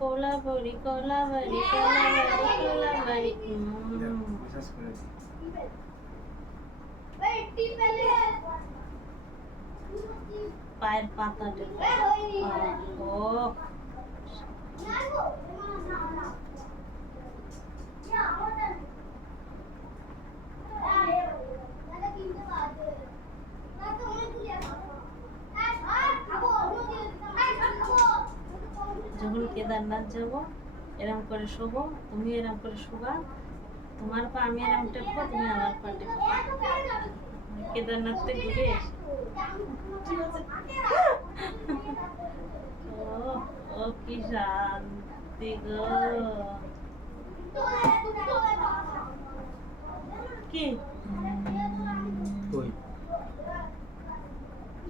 কোলাবরি কোলাবরি কোলাবরি কোলাবরি বিশ্বাস করে পায়ের পাতাটা ও যখন কেদারনাথ যাব এরম করে শোবো, তুমি এরম করে শোবা, তোমার পা আমি এরম টেপবো, তুমি আমার পা টেপবো, কেদারনাথ থেকে ঘুরে এসে। ও কি শান্তি গো। কি কই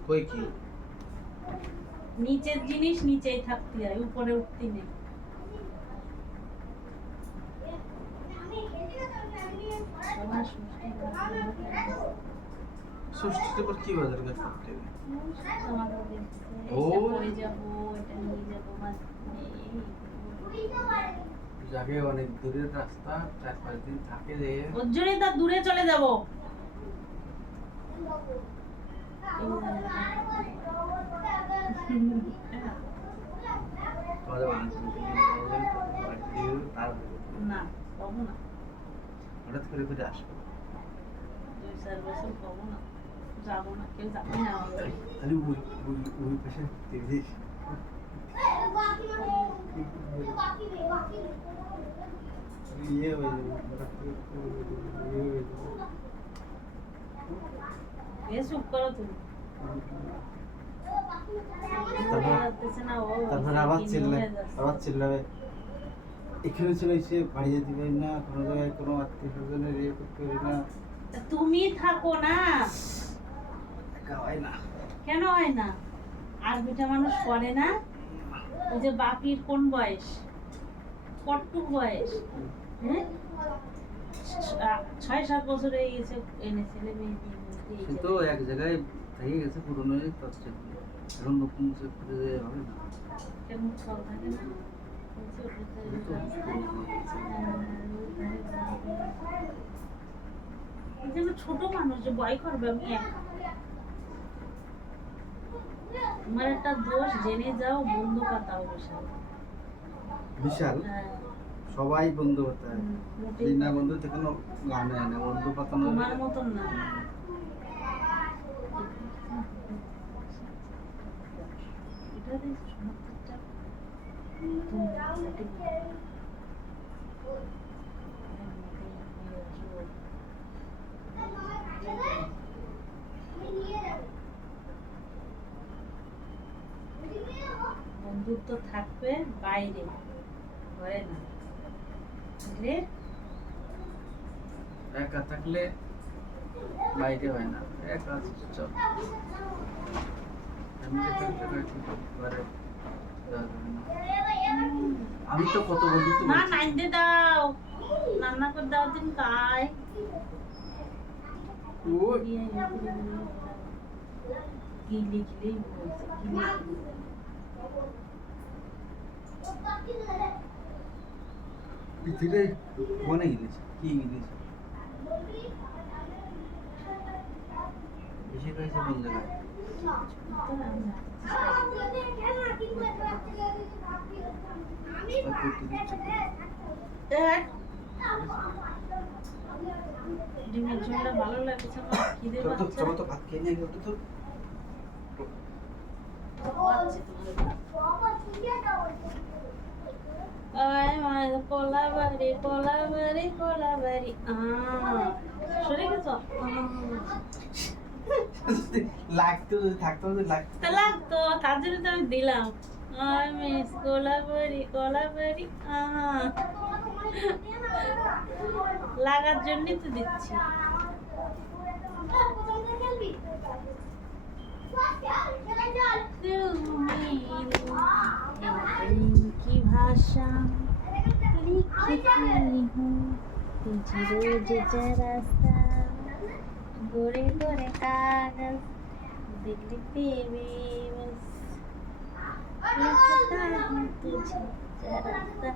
কই কি নিচের জিনিস নিচেই থাকতে হয়, উপরে উঠতে নেই। ষষ্ঠীতে পর কি বাজার কাজ করতে হবে? ও। করে যাবো, এটা নিয়ে যাবো, যাকে অনেক দূরের রাস্তা 4-5 দিন থাকে যে ওর জন্যই তো দূরে চলে যাবো। তোমাদের বাড়িতে তার না পাবো না, হঠাৎ করে করে আসবো 2-4 বছর পাবো না, যাবো না, কেউ যাবে না আমার বাড়ি। খালি ওই পাশে দেখিস ইয়ে হয়ে যাবে হঠাৎ করে ইয়ে হয়ে যাবে এ চুপ করো তুমি। তারপরে আবার চিল্লাবে এখানে চলে এসে বাড়ি যেতে পারি না, কোনো জায়গায় কোনো আত্মীয় স্বজনের ইয়ে করতে পারি না। তুমি থাকো না, একা হয় না। কেন হয় না? আর দুটা মানুষ করে না? ওই যে বাপির কোন বয়স, কতটুক বয়স, হ্যাঁ 6-7 বছর হয়ে গেছে, এনে ছেলে মেয়ে সে তো এক জায়গায় থেকে গেছে পুরনো তত্ত্বে, এখন নতুন করে হবে না। কেমন ফল থাকে না, ছোট মানুষ যে ভয় করবে, আমি একা। তোমার একটা দোষ জেনে যাও, বন্ধু পাতাও বিশাল বিশাল হ্যাঁ। সবাই বন্ধু হতে হয়, মোটেই বিনা বন্ধুতে কোনো গান হয় না, বন্ধু পাতানো তোমার মতন না। এটা দেখ সমুদ্রটা, বন্ধুত্ব থাকবে বাইরে, ঘরে না, বুঝলে? একা থাকলে বাইরে হয় না, একা চল আমি তো কত বন্ধুত্ব না নাইন্দে দাও, রান্না করে দাও, দিন খাই কি লিখলেই বলছে, কি লিখলে পৃথিবীতে মনে গেছে কি গেছে বেশি কয়েছে কোন জায়গায় ডিমের ঝোলটা ভালো লাগছে আমার, খিদে পাচ্ছে। চলো তো ভাত খেয়ে নিয়ে গেল তো কোলাবাড়ি কোলাবাড়ি কোলাবাড়ি সরে গেছ, লাগতো যদি থাকতো লাগতো লাগতো, তার জন্য তো আমি দিলাম। I miss কোলাবাড়ি কোলাবাড়ি লাগার জন্যই তো দিচ্ছি। তুমি की भाषा लिखी हूँ, तुझे रोज रास्ता गोरे गोरे कागज दिल पे बस लिखता हूँ तुझे। চেহারা